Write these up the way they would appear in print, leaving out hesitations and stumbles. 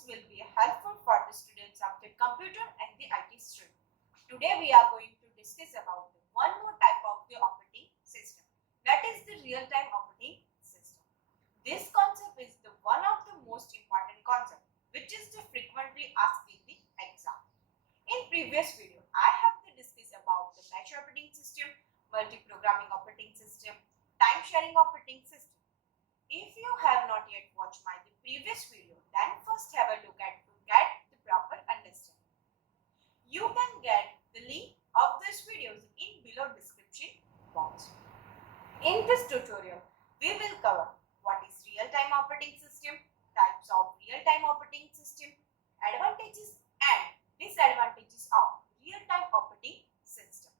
this will be helpful for the students of the computer and the IT stream. Today we are going to discuss about one more type of the operating system, that is the real-time operating system. This concept is the one of the most important concept which is the frequently asked in the exam. In previous video, I have discussed about the batch operating system, multi-programming operating system, time-sharing operating system. If you have not yet watched my previous video, then first have a look at to get the proper understanding. You can get the link of these videos in below description box. In this tutorial, we will cover what is real-time operating system, types of real-time operating system, advantages and disadvantages of real-time operating system.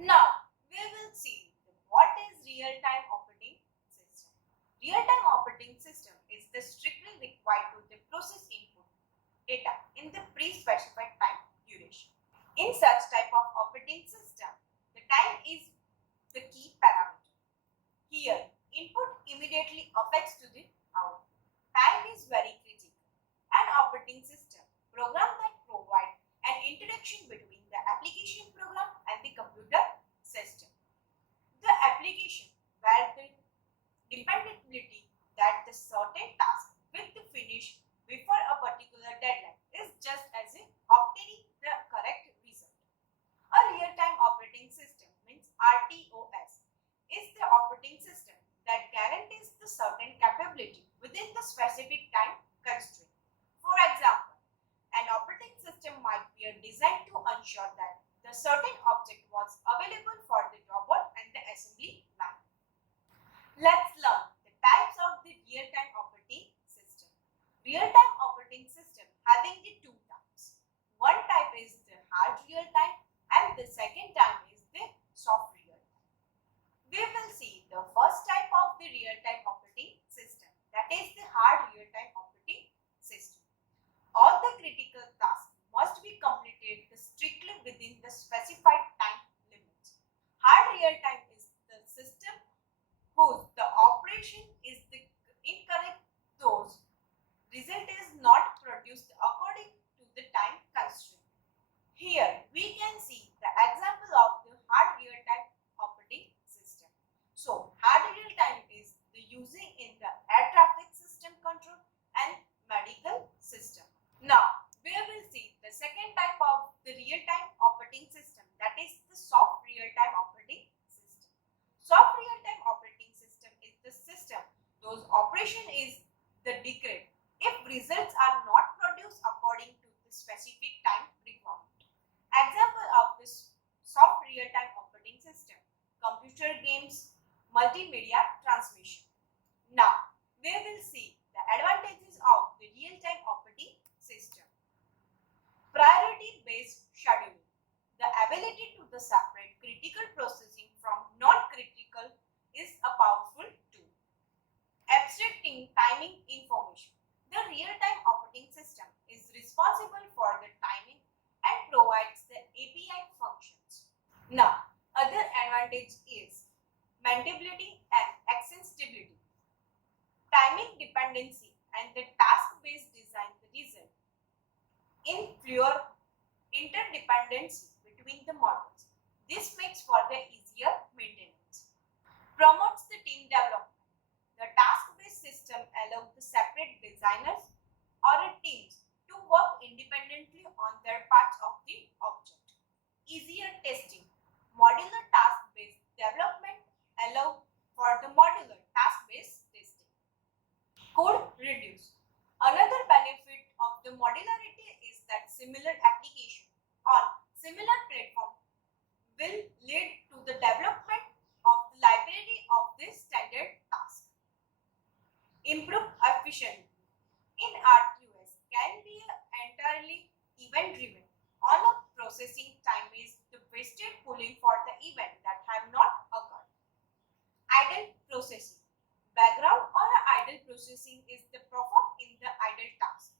Now, we will see what is real-time operating system. Real-time operating system is the strictly required to the process input data in the pre-specified time duration. In such type of operating system, the time is the key parameter. Here, input immediately affects to the output. Time is very critical. An operating system program that provide an interaction between the application program and the computer system. The application where the dependability that the certain task will be finished before a particular deadline is just as in obtaining the correct result. A real-time operating system means RTOS is the operating system that guarantees the certain capability within the specific time constraint. For example, an operating system might be designed to ensure that the certain object was available for the robot and the assembly line. Let's learn the types of the real-time operating system. Real-time operating system having the two types. One type is the hard real-time and the second type is the soft real-time. We will see the first type of the real-time operating system, that is the hard real-time operating system. All the critical tasks must be completed strictly within the specified time limits. Hard real-time is the system whose the operation is the incorrect, those result is not produced according to the time constraint. Here we can see the example of the hard real-time operating system. So hard real-time is the using in the air traffic system control and medical system. Now we will see the second type of the real-time operating system, that is the soft real-time operating system. Soft real-time operating system is the system whose operation is the decreed if results are not produced according to the specific time requirement. Example of this soft real-time operating system: computer games, multimedia transmission. Now we will see the advantages of the real-time operating system. Priority-based scheduling. The ability to separate critical processing from non-critical is a powerful tool. Abstracting timing information. The real-time operating system is responsible for the timing and provides the API functions. Now, other advantage is maintainability and extensibility. Timing dependency and the task-based design the result in fluid interdependency between the models. This makes for the easier maintenance. Promotes the team development. The task-based system allows the separate designers or teams to work independently on their parts of the object. Easier testing. Modular task-based development allow for the modular task-based testing. Code reduce. Another benefit of the modularity is that similar application on similar platform will lead to the development of the library of this standard task. Improve efficiency. In RTOS can be entirely event driven. On a processing time is the wasted pooling for the event that have not occurred. Idle processing. Background or idle processing is the performed in the idle task.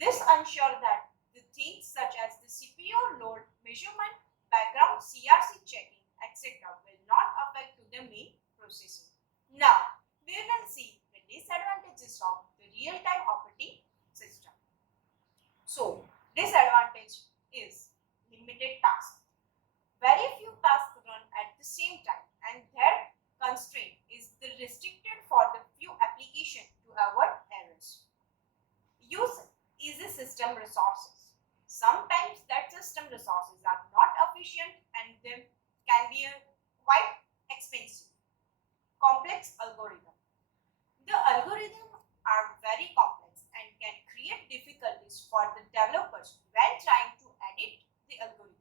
This ensures that the things such as the CPU load measurement, background CRC checking, etc. will not affect to the main processing. Now, we will see the disadvantages of the real-time operating system. challenges for the developers when trying to edit the algorithm.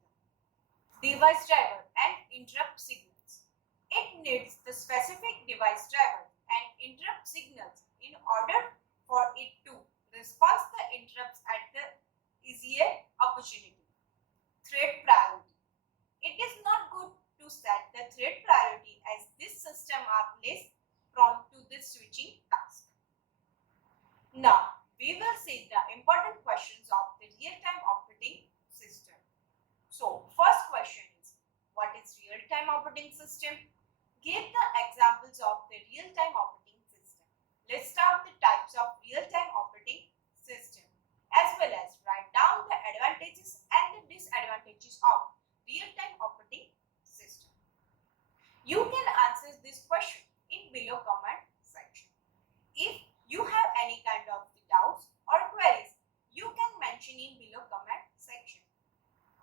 Device driver and interrupt signals. It needs the specific device driver and interrupt signals in order for it to respond the interrupts at the easier opportunity. Thread priority. It is not good to set the thread priority as this system are less prone to the switching task. Now, we will see the important questions of the real-time operating system. So, first question is, what is real-time operating system? Give the examples of the real-time operating system. List out the types of real-time operating system as well as write down the advantages and the disadvantages of real-time operating system. You can answer this question in below comment section. If you have any kind of doubts or queries, you can mention in below comment section.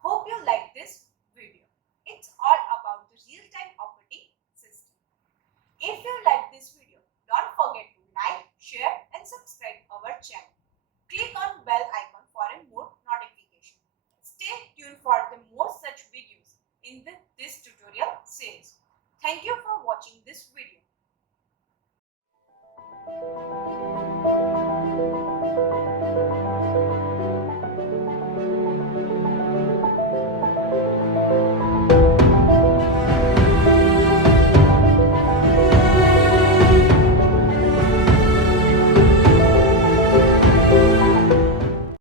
Hope you like this video. It's all about the real-time operating system. If you like this video, don't forget to like, share and subscribe our channel. Click on bell icon for a more notification. Stay tuned for the more such videos in this tutorial series. Thank you for watching this video.